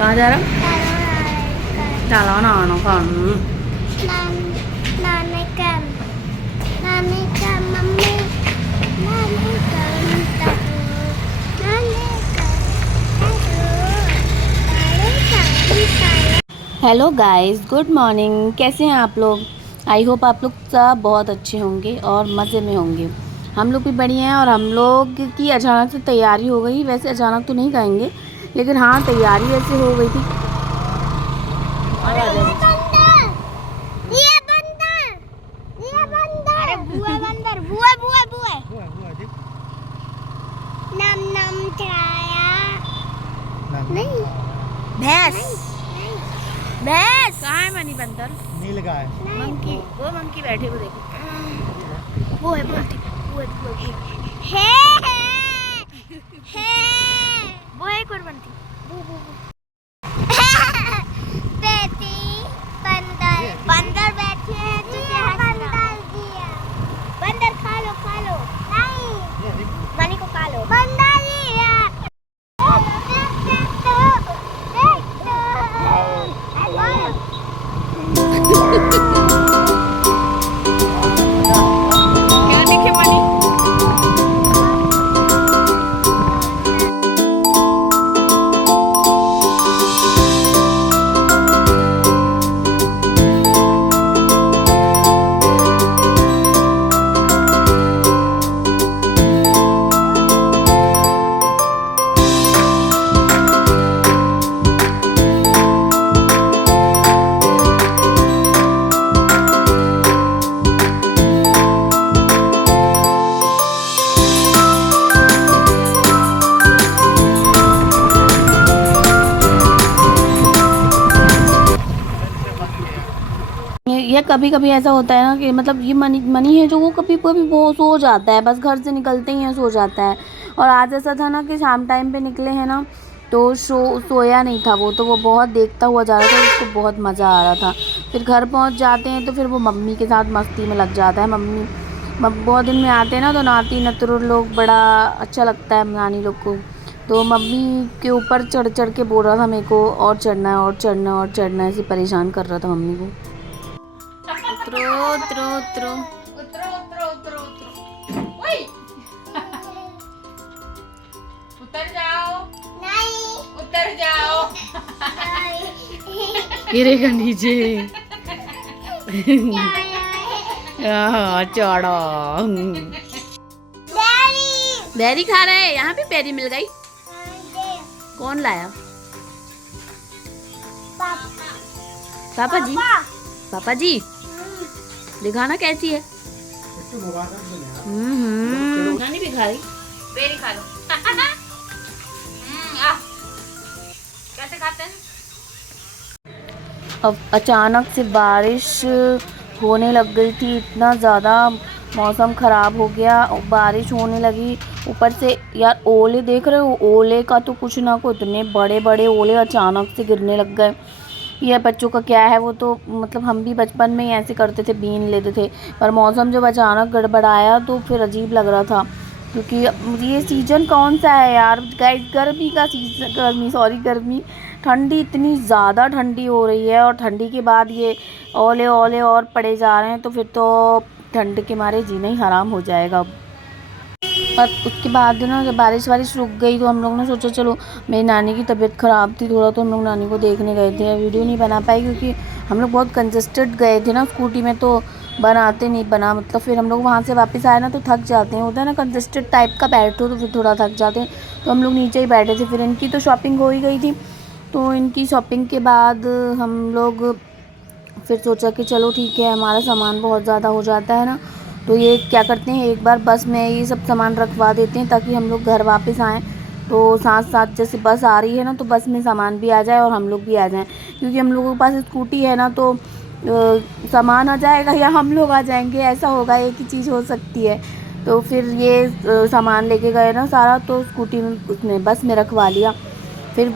कहाँ जा रहा? चलो नानो खान। नानी का मम्मी, नानी का हेलो गाइस, गुड मॉर्निंग। कैसे हैं आप लोग? आई होप आप लोग सब बहुत अच्छे होंगे और मज़े में होंगे। हम लोग भी बढ़िया हैं। और हम लोग की अचानक से तैयारी हो गई। वैसे अचानक तो नहीं कहेंगे, लेकिन हाँ तैयारी ऐसे हो गई थी। नम नम छाया नहीं भैंस भैंस कहाँ है? मनी बंदर नील गाय, मंकी, वो मंकी बैठे हुए देखो, वो है बोलती, वो है वो है एक और बनती, बेटी बंदर बंदर बैठे हैं तुझे बंदर दिया बंदर खा लो नहीं मनी को खा लो बंदर दिया क्या दिखे मनी? ये कभी कभी ऐसा होता है ना कि मतलब ये मनी मनी है जो वो कभी कभी वो सो जाता है, बस घर से निकलते ही है सो जाता है। और आज ऐसा था ना कि शाम टाइम पे निकले हैं ना, तो सोया नहीं था वो, तो वो बहुत देखता हुआ जा रहा था, उसको बहुत मज़ा आ रहा था। फिर घर पहुंच जाते हैं तो फिर वो मम्मी के साथ मस्ती में लग जाता है। मम्मी बहुत दिन में आते हैं ना, तो नाती नतुर लोग बड़ा अच्छा लगता है नानी लोग को। तो मम्मी के ऊपर चढ़ चढ़ के बोल रहा था मेरे को, और चढ़ना है और चढ़ना है और चढ़ना है, ऐसे परेशान कर रहा था मम्मी को। उतरो उतरो उतरो उतरो उतरो उतरो उतरो ओए उतर जाओ नहीं उतर जाओ गिरेगा नीचे। चढ़ो। बेरी खा रहे हैं, यहाँ पे बेरी मिल गई। कौन लाया? पापा जी। पापा जी दिखाना कैसी है। नानी भी खा रही। बेरी खा लो आ कैसे खाते हैं? अब अचानक से बारिश होने लग गई थी, इतना ज़्यादा मौसम ख़राब हो गया, बारिश होने लगी। ऊपर से यार ओले देख रहे हो, ओले का तो कुछ ना कुछ, इतने बड़े बड़े ओले अचानक से गिरने लग गए। यह बच्चों का क्या है, वो तो मतलब हम भी बचपन में ही ऐसे करते थे, बीन लेते थे। पर मौसम जब अचानक गड़बड़ाया तो फिर अजीब लग रहा था, क्योंकि ये सीज़न कौन सा है यार गाइस? गर्मी का सीज़न, गर्मी, ठंडी, इतनी ज़्यादा ठंडी हो रही है। और ठंडी के बाद ये ओले ओले और पड़े जा रहे हैं, तो फिर तो ठंड के मारे जीना ही हराम हो जाएगा। और उसके बाद ना जब बारिश वारिश रुक गई तो हम लोग ने सोचा चलो, मेरी नानी की तबीयत ख़राब थी थोड़ा, तो हम लोग नानी को देखने गए थे। वीडियो नहीं बना पाए क्योंकि हम लोग बहुत कंजस्टेड गए थे ना स्कूटी में, तो बनाते नहीं बना। मतलब फिर हम लोग वहाँ से वापस आए ना तो थक जाते हैं, होता है ना कंजस्टेड टाइप का बैठो तो फिर थोड़ा थक जाते हैं, तो हम लोग नीचे ही बैठे थे। फिर इनकी तो शॉपिंग हो ही गई थी, तो इनकी शॉपिंग के बाद हम लोग फिर सोचा कि चलो ठीक है, हमारा सामान बहुत ज़्यादा हो जाता है ना, तो ये क्या करते हैं, एक बार बस में ये सब सामान रखवा देते हैं ताकि हम लोग घर वापस आएँ तो साथ साथ जैसे बस आ रही है ना तो बस में सामान भी आ जाए और हम लोग भी आ जाएं। क्योंकि हम लोगों के पास स्कूटी है ना, तो सामान आ जाएगा या हम लोग आ जाएंगे, ऐसा होगा, एक ही चीज़ हो सकती है। तो फिर ये सामान लेके गए ना सारा, तो स्कूटी में उसने बस में रखवा लिया। फिर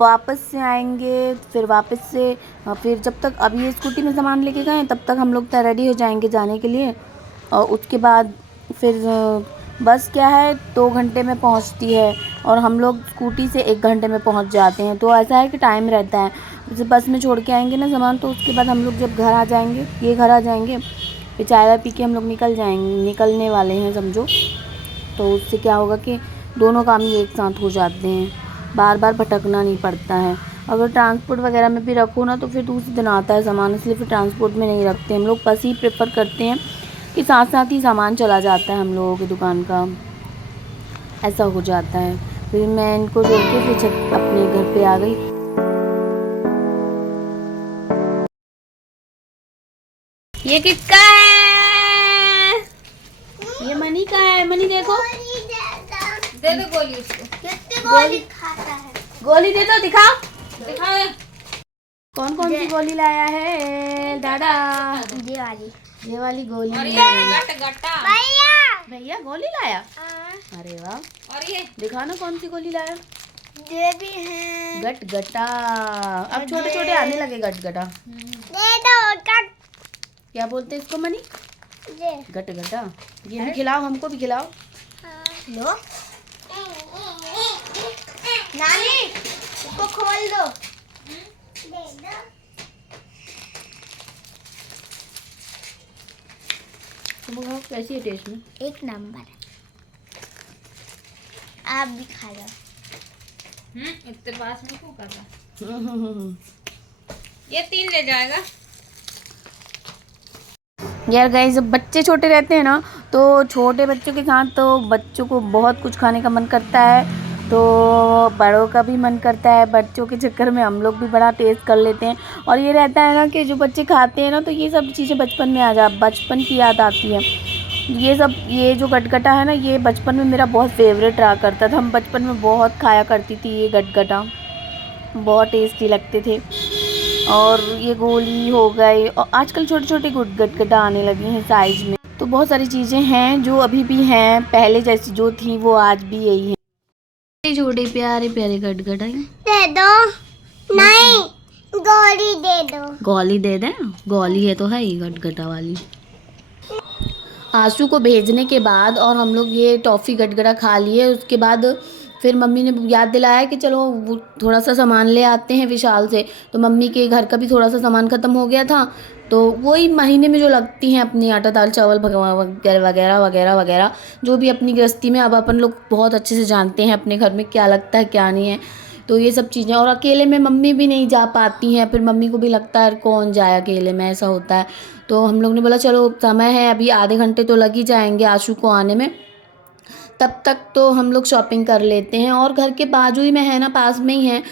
वापस से आएंगे, फिर वापस से फिर जब तक अब ये स्कूटी में सामान लेके गए तब तक हम लोग रेडी हो जाएंगे जाने के लिए। और उसके बाद फिर बस क्या है 2 घंटे में पहुंचती है और हम लोग स्कूटी से 1 घंटे में पहुंच जाते हैं। तो ऐसा है कि टाइम रहता है। जैसे बस में छोड़ के आएंगे ना सामान, तो उसके बाद हम लोग जब घर आ जाएंगे, ये घर आ जाएंगे, फिर चाय वाय पी के हम लोग निकलने वाले हैं समझो। तो उससे क्या होगा कि दोनों काम ही एक साथ हो जाते हैं, बार बार भटकना नहीं पड़ता है। अगर ट्रांसपोर्ट वगैरह में भी रखो ना तो फिर दूसरे दिन आता है सामान, इसलिए फिर ट्रांसपोर्ट में नहीं रखते हम लोग। बस ही प्रेफर करते हैं कि साथ साथ ही सामान चला जाता है हम लोगों की दुकान का, ऐसा हो जाता है। फिर मैं इनको जोड़ के फिर अपने घर पे आ गई। ये किसका है? ये मनी का है। मनी देखो, दे दो गोली उसको। कितनी गोली खाता है? गोली दे दो, दिखाओ दिखाओ। कौन कौन सी गोली लाया है दादा। ये वाली गोली। और ये गट्टा भैया गोली लाया। अरे वाह। और ये दिखा ना कौन सी गोली लाया। ये भी है। गटगटा। अब छोटे छोटे आने लगे गटगटा। दे दो कट। क्या बोलते हैं इसको मनी? ये गटगटा। ये भी खिलाओ, हमको भी खिलाओ। लो नानी, इसको खोल दो। दे दो। तुम खाओ, कैसी है टेस्ट में? एक नंबर। आप भी खा लो। इतने पास में क्यों कर रहा? ये 3 ले जाएगा। यार गाइस, जब बच्चे छोटे रहते हैं ना तो छोटे बच्चों के साथ तो बच्चों को बहुत कुछ खाने का मन करता है, तो बड़ों का भी मन करता है। बच्चों के चक्कर में हम लोग भी बड़ा टेस्ट कर लेते हैं। और ये रहता है ना कि जो बच्चे खाते हैं ना तो ये सब चीज़ें बचपन में बचपन की याद आती है। ये जो गटगटा है ना, ये बचपन में मेरा बहुत फेवरेट रहा करता था। हम बचपन में बहुत खाया करती थी ये गटगटा, बहुत टेस्टी लगते थे। और ये गोली हो गई, और आजकल छोटे छोटे गटगटा आने लगे हैं साइज में। तो बहुत सारी चीज़ें हैं जो अभी भी हैं, पहले जैसी जो थी वो आज भी यही है। छोटे प्यारे प्यारे गटगटा दे दो। नहीं, गोली दे दो। गोली दे दें? गोली है तो है ही गटगटा वाली। आशू को भेजने के बाद और हम लोग ये टॉफ़ी गटगटा खा लिए। उसके बाद फिर मम्मी ने याद दिलाया कि चलो वो थोड़ा सा सामान ले आते हैं विशाल से। तो मम्मी के घर का भी थोड़ा सा सामान ख़त्म हो गया था, तो वही महीने में जो लगती हैं अपनी आटा दाल चावल वगैरह वगैरह वगैरह वगैरह, जो भी अपनी गृहस्थी में अब अपन लोग बहुत अच्छे से जानते हैं अपने घर में क्या लगता है क्या नहीं है। तो ये सब चीज़ें, और अकेले में मम्मी भी नहीं जा पाती हैं, फिर मम्मी को भी लगता है कौन जाए अकेले में, ऐसा होता है। तो हम लोग ने बोला चलो समय है अभी, आधे घंटे तो लग ही जाएंगे आशू को आने में, तब तक तो हम लोग शॉपिंग कर लेते हैं। और घर के बाजू ही में है ना, पास में ही है,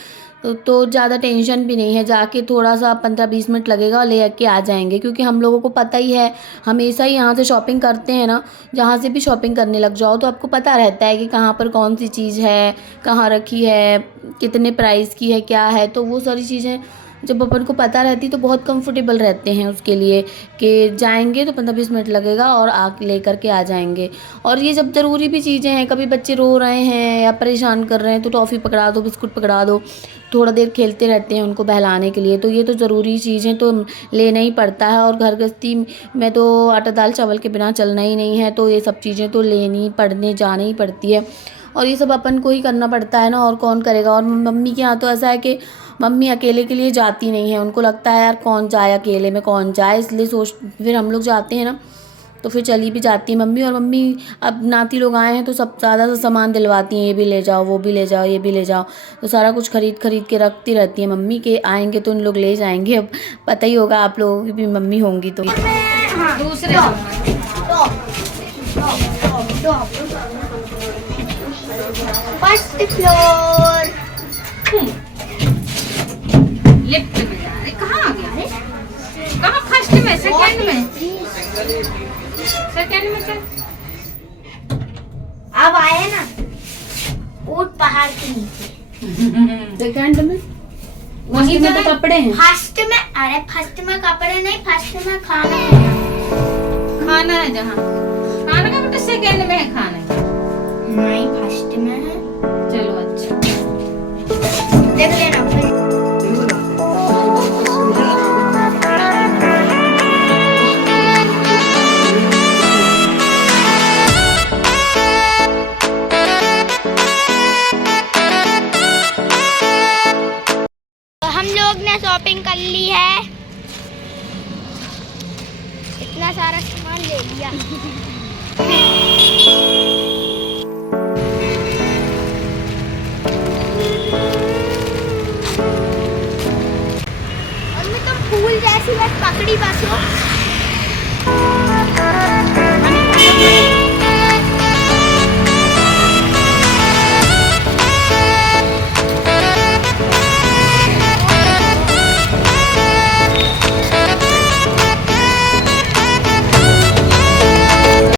तो ज़्यादा टेंशन भी नहीं है। जाके थोड़ा सा 15-20 मिनट लगेगा, ले के आ जाएंगे। क्योंकि हम लोगों को पता ही है, हमेशा ही यहाँ से शॉपिंग करते हैं ना, जहाँ से भी शॉपिंग करने लग जाओ तो आपको पता रहता है कि कहाँ पर कौन सी चीज़ है, कहाँ रखी है, कितने प्राइस की है, क्या है। तो वो सारी चीज़ें जब अपन को पता रहती तो बहुत कंफर्टेबल रहते हैं उसके लिए, कि जाएंगे तो 15-20 मिनट लगेगा और लेकर के आ जाएंगे। और ये जब ज़रूरी भी चीज़ें हैं, कभी बच्चे रो रहे हैं या परेशान कर रहे हैं तो टॉफ़ी पकड़ा दो, बिस्कुट पकड़ा दो, थोड़ा देर खेलते रहते हैं उनको बहलाने के लिए। तो ये तो ज़रूरी चीज़ें तो लेना ही पड़ता है। और घर गृहस्थी में तो आटा दाल चावल के बिना चलना ही नहीं है, तो ये सब चीज़ें तो जानी ही पड़ती है। और ये सब अपन को ही करना पड़ता है ना, और कौन करेगा। और मम्मी के यहाँ तो ऐसा है कि मम्मी अकेले के लिए जाती नहीं है, उनको लगता है यार कौन जाए अकेले में, कौन जाए, इसलिए फिर हम लोग जाते हैं ना तो फिर चली भी जाती है मम्मी। और मम्मी अब नाती लोग आए हैं तो सब ज़्यादा सा सामान दिलवाती हैं, ये भी ले जाओ, वो भी ले जाओ, ये भी ले जाओ। तो सारा कुछ खरीद के रखती रहती है मम्मी, के आएंगे तो उन लोग ले जाएंगे। अब पता ही होगा आप लोगों की भी मम्मी होंगी तो। दूसरे फर्स्ट फ्लोर। लिफ्ट में जा रहे, कहाँ आ गया? कहाँ? फर्स्ट में, सेकंड में, सेकंड में चल। अब आए ना ऊट पहाड़ के नीचे। सेकंड में वहीं में तो कपड़े हैं। फर्स्ट में, अरे फर्स्ट में कपड़े नहीं, फर्स्ट में खाना है। खाना है जहाँ, खाना का बेटा सेकंड में है खाना। नहीं, फर्स्ट में है। चलो अच्छा, देख लेना। शॉपिंग कर ली है, इतना सारा सामान ले लिया। मम्मी तुम फूल जैसी बस पकड़ी बस हो।